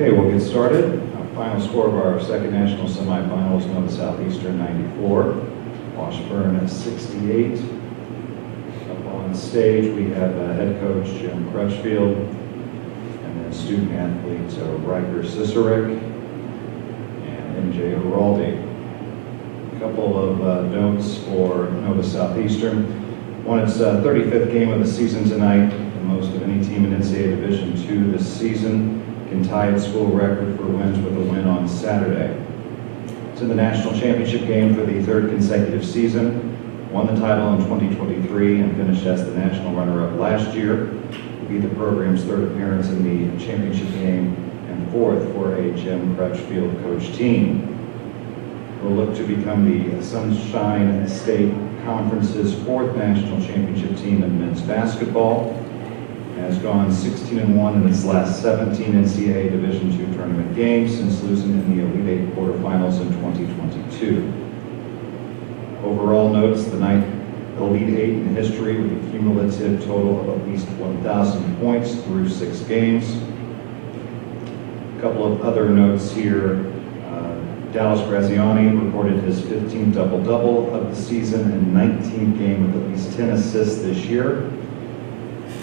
Okay, we'll get started. Final score of our second national semifinals, Nova Southeastern 94, Washburn 68. Up on stage we have head coach Jim Crutchfield, and then student athletes Ryker Cisarik and MJ Iraldi. A couple of notes for Nova Southeastern. One, it's 35th game of the season tonight, the most of any team in NCAA Division II this season. Can tie its school record for wins with a win on Saturday. It's in the national championship game for the third consecutive season. Won the title in 2023 and finished as the national runner-up last year. Will be the program's third appearance in the championship game and fourth for a Jim Crutchfield coach team. Will look to become the Sunshine State Conference's fourth national championship team in men's basketball. Has gone 16-1 in its last 17 NCAA Division II tournament games since losing in the Elite Eight quarterfinals in 2022. Overall notes the ninth Elite Eight in history with a cumulative total of at least 1,000 points through 6 games. A couple of other notes here. Dallas Graziani recorded his 15th double-double of the season and 19th game with at least 10 assists this year.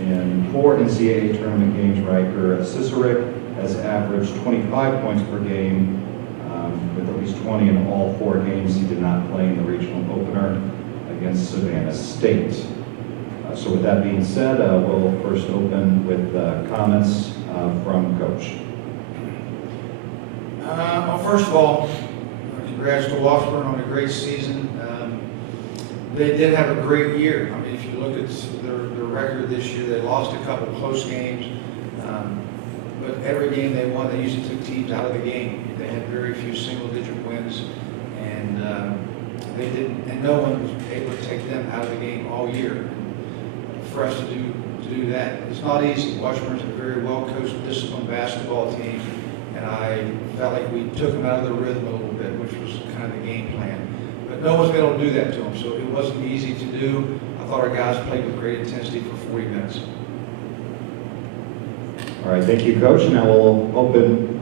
In 4 NCAA tournament games, Ryker Cisarik has averaged 25 points per game, with at least 20 in all 4 games he did not play in the regional opener against Savannah State. So with that being said, we'll first open with comments from Coach. Well, first of all, congrats to Washburn on a great season. They did have a great year. I mean, if you look at their record this year, they lost a couple close games, but every game they won, they usually took teams out of the game. They had very few single-digit wins, and they didn't, and no one was able to take them out of the game all year. For us to do that, it's not easy. Washburn's a very well-coached, disciplined basketball team, and I felt like we took them out of the rhythm a little bit, which was kind of the game plan. But no one's been able to do that to them, so it wasn't easy to do. I thought our guys played with great intensity for 40 minutes. All right, thank you, Coach. Now we'll open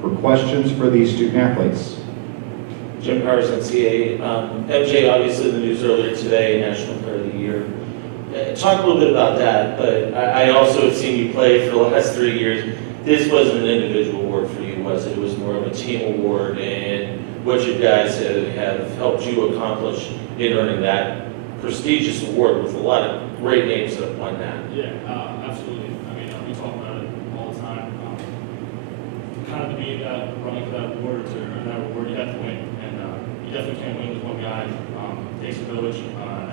for questions for these student athletes. Jim Powers, NCAA. MJ, obviously the news earlier today, National Player of the Year. Talk a little bit about that, but I also have seen you play for the last 3 years. This wasn't an individual award for you, was it? It was more of a team award, and what you guys have helped you accomplish in earning that prestigious award with a lot of great names that have won that. Yeah, absolutely. I mean, we talk about it all the time. Kind of to be that running for that award, to earn that award, you have to win, and you definitely can't win with one guy. It takes a village.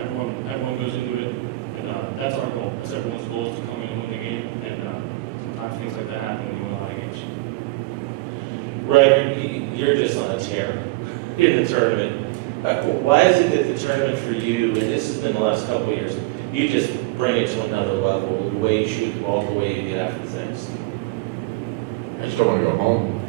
Everyone goes into it, and that's our goal. That's everyone's goal, is to come in and win the game, and sometimes things like that happen when you win a lot of games. Right, you're just on a tear in the tournament. Why is it that the tournament for you, and this has been the last couple of years, you just bring it to another level, the way you shoot the ball, the way you get after things? I just don't want to go home.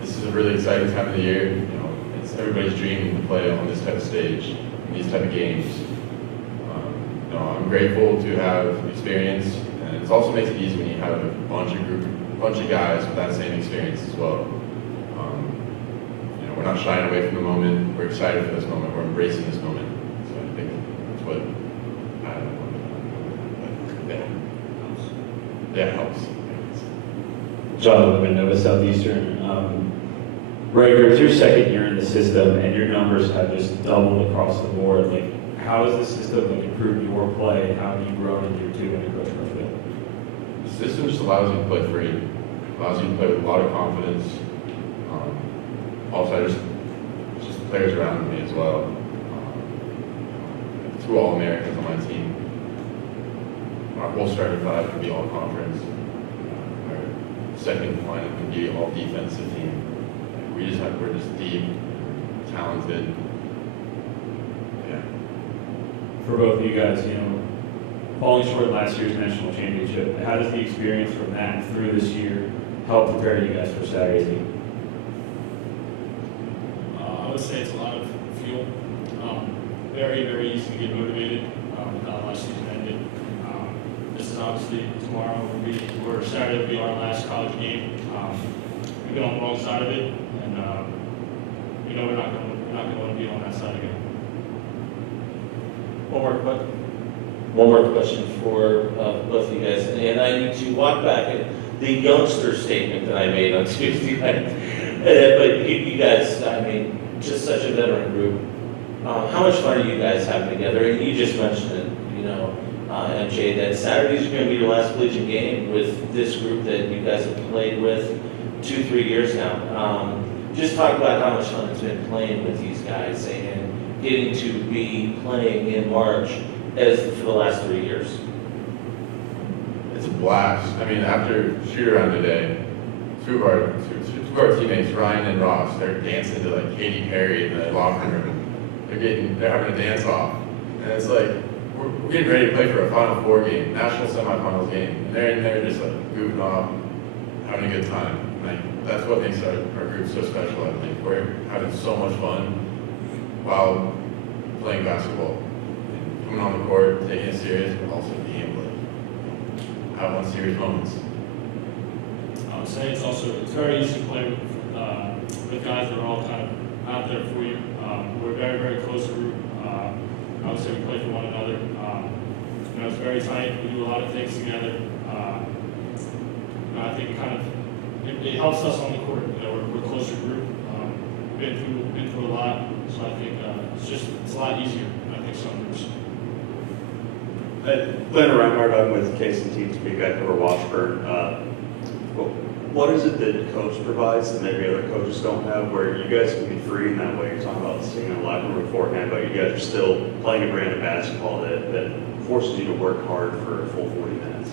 This is a really exciting time of the year. You know, it's everybody's dream to play on this type of stage, in these type of games. You know, I'm grateful to have experience, and it also makes it easy when you have a bunch of guys with that same experience as well. You know, we're not shying away from the moment. We're excited for this moment. We're embracing this moment. So I think that's what I don't know. Yeah, it helps. John Lipman, Nova Southeastern. Ryker, it's your second year in the system, and your numbers have just doubled across the board. Like, how has the system improved your play? How have you grown in year 2 under Coach Crutchfield? The system just allows you to play free. Allows you to play with a lot of confidence. Also, just the players around me as well. 2 All-Americans on my team. Our whole starting 5 could be all conference. Our second lineup could be all defensive team. We're just deep, talented. Yeah. For both of you guys, you know, falling short last year's national championship, how does the experience from that through this year help prepare you guys for Saturday's game? I would say it's a lot of fuel. Very, very easy to get motivated with how last season ended. This is obviously tomorrow, or Saturday will be our last college game. We've been on the wrong side of it, and we know we're not going to want to be on that side again. One more question for both of you guys, and I need to walk back at the youngster statement that I made on Tuesday night. But you guys, I mean, just such a veteran group. How much fun are you guys having together? And you just mentioned it, MJ, that Saturday's going to be your last collegiate game with this group that you guys have played with 2-3 years now. Just talk about how much fun it's been playing with these guys and getting to be playing in March for the last 3 years. It's a blast. I mean, after shoot-around today, two of our teammates, Ryan and Ross, they're dancing to like Katy Perry in the locker room. They're having a dance-off. And it's like, we're getting ready to play for a Final Four game, national semifinals game. And they're in there just like goofing off, having a good time. Like, that's what makes our group so special, I think. We're having so much fun while playing basketball. And coming on the court, taking it serious, but also being able to have one serious moments. I would say it's very easy to play with guys that are all kind of out there for you. We're a very, very close group. I would say we play for one another. It's very tight. We do a lot of things together. I think it helps us on the court. We're a closer group. Been through a lot, so I think it's a lot easier than I think some groups. Glenn Reinhardt, I'm with KCT to be back over Washburn. What is it that coach provides that maybe other coaches don't have, where you guys can be free in that way? You're talking about seeing a locker room beforehand, but you guys are still playing a brand of basketball that forces you to work hard for a full 40 minutes.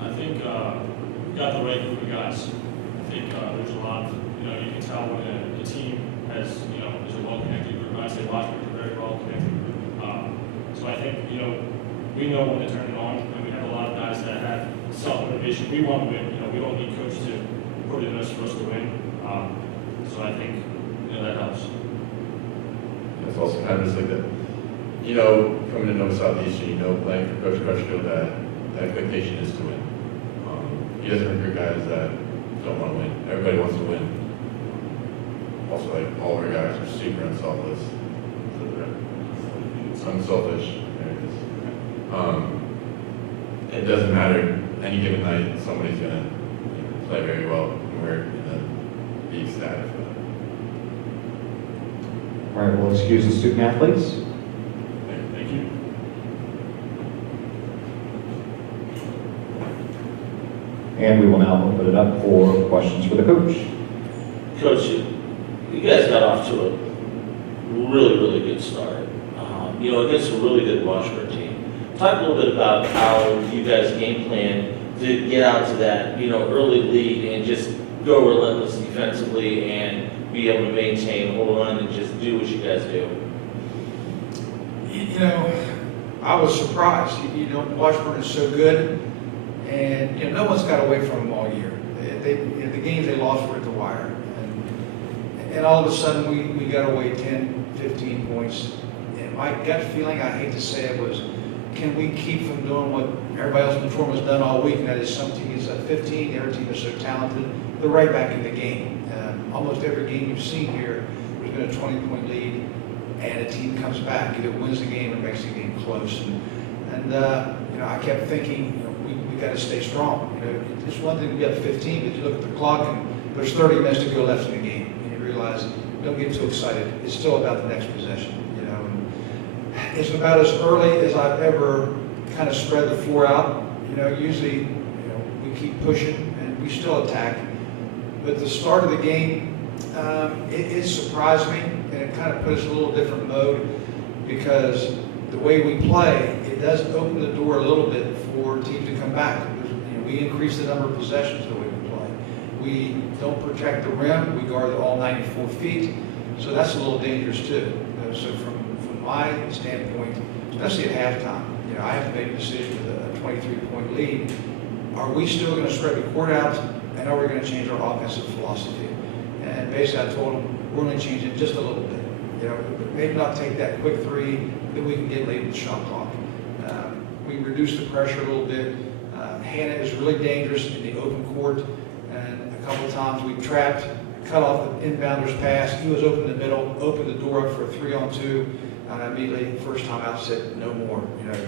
I think we got the right group of guys. I think there's a lot of, you can tell when a team has, is a well-connected group. I say Washburn is a very well-connected group. So I think, we know when to turn it on, and we have a lot of guys that have self-motivation. We want to win. We don't need coach to put it in us for us to win. So I think, that helps. It's also kind of just like that, coming to Nova Southeastern, playing for Coach Crutchfield, that the expectation is to win. He doesn't recruit guys that don't want to win. Everybody wants to win. Also, like, all of our guys are super unselfish. Unselfish. There it is. It doesn't matter. Any given night, somebody's going to play very well, and we're going to be ecstatic for that. All right, we'll excuse the student athletes. Thank you. And we will now open it up for questions for the coach. Coach, you guys got off to a really, really good start. Against a really good Washburn team. Talk a little bit about how you guys game plan to get out to that, early lead and just go relentless defensively and be able to maintain, hold on, and just do what you guys do. I was surprised. Washburn is so good, and no one's got away from them all year. The games they lost were at the wire, and all of a sudden we got away 10, 15 points. And my gut feeling, I hate to say it, was, can we keep from doing what everybody else before has done all week? And that is, some teams at 15, the other team is so talented, they're right back in the game. Almost every game you've seen here, there's been a 20-point lead, and a team comes back, either wins the game or makes the game close. And I kept thinking, we got to stay strong. It's one thing to be up 15, but you look at the clock and there's 30 minutes to go left in the game, and you realize, don't get too excited. It's still about the next possession. It's about as early as I've ever kind of spread the floor out. Usually, we keep pushing and we still attack. But the start of the game, it surprised me, and it kind of put us in a little different mode, because the way we play, it does open the door a little bit for teams to come back. We increase the number of possessions the way we play. We don't protect the rim. We guard all 94 feet. So that's a little dangerous too. So from my standpoint, especially at halftime, I have to make a decision with a 23-point lead. Are we still going to spread the court out, and are we going to change our offensive philosophy? And basically, I told them we're going to change it just a little bit. Maybe not take that quick three that we can get late in the shot clock. we reduced the pressure a little bit. Hannah is really dangerous in the open court, and a couple of times we trapped, cut off the inbounder's pass. He was open in the middle, opened the door up for a 3-on-2, and I immediately, first time out, said, no more. You know,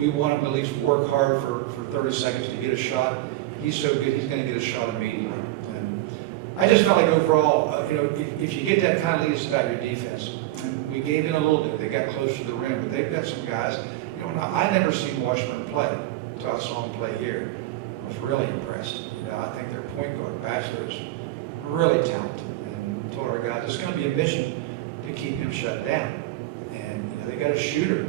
we want him to at least work hard for 30 seconds to get a shot. He's so good, he's going to get a shot immediately. And I just felt like overall, you know, if you get that kind of lead, it's about your defense. And we gave in a little bit. They got close to the rim, but they've got some guys. You know, I never seen Washburn play until I saw him play here. I was really impressed. You know, I think their point guard, Bachelor, is really talented. And told our guys it's going to be a mission to keep him shut down. And you know, they got a shooter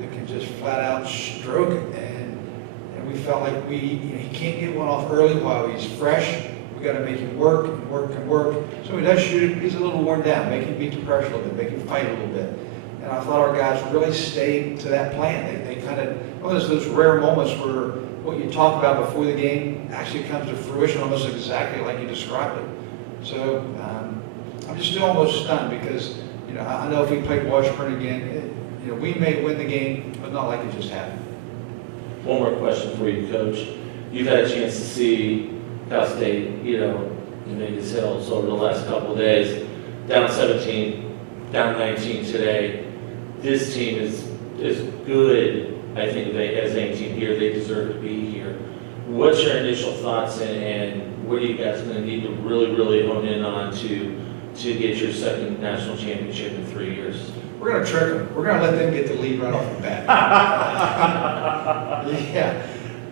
that can just flat out stroke it. And we felt like he can't get one off early while he's fresh. We got to make him work and work and work. So he does shoot it. He's a little worn down. Make him beat the pressure a little bit. Make him fight a little bit. And I thought our guys really stayed to that plan. They kind of, well, there's those rare moments where what you talk about before the game actually comes to fruition almost exactly like you described it. So I'm just still almost stunned because, you know, I know if we played Washburn again, you know, we may win the game, but not like it just happened. One more question for you, Coach. You've had a chance to see Cal State, you know, in Vegas Hills over the last couple of days. Down 17, down 19 today. This team is good, I think, as any team here. They deserve to be here. What's your initial thoughts and what are you guys going to need to really, really hone in on to get your second national championship in 3 years? We're going to trick them. We're going to let them get the lead right off the bat. Yeah.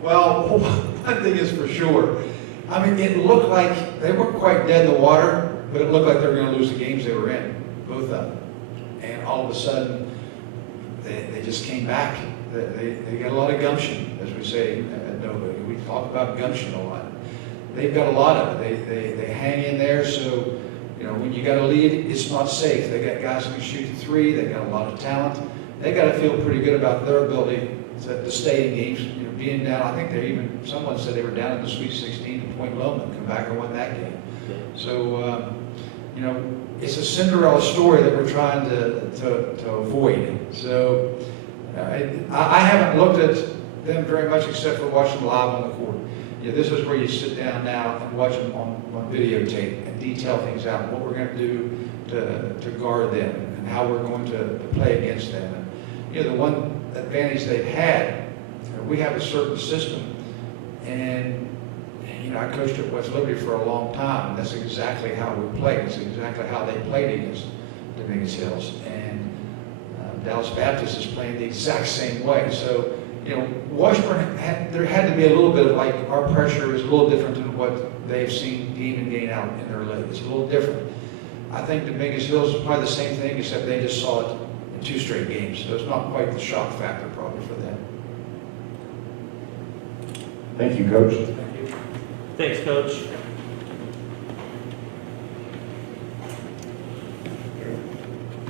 Well, one thing is for sure. I mean, it looked like they weren't quite dead in the water, but it looked like they were going to lose the games they were in, both of them. And all of a sudden, they just came back. They got a lot of gumption, as we say at Nova. We talk about gumption a lot. They've got a lot of it. They hang in there, so you know, when you got a lead, it's not safe. They got guys who can shoot the three. They got a lot of talent. They got to feel pretty good about their ability to stay in games. You know, being down, I think someone said they were down in the Sweet 16 at Point Loma, come back and win that game. So, you know, it's a Cinderella story that we're trying to avoid. So, I haven't looked at them very much except for watching them live on the court. Yeah, this is where you sit down now and watch them on videotape and detail things out, what we're going to do to guard them and how we're going to play against them. And, you know, the one advantage they've had, we have a certain system, and you know, I coached at West Liberty for a long time, and that's exactly how we played. It's exactly how they played against Dominguez Hills. And Dallas Baptist is playing the exact same way. So, you know, Washburn, there had to be a little bit of like, our pressure is a little different than what they've seen game in, game out in their league. It's a little different. I think Dominguez Hills is probably the same thing, except they just saw it in 2 straight games. So it's not quite the shock factor probably for them. Thank you, Coach. Thanks, Coach.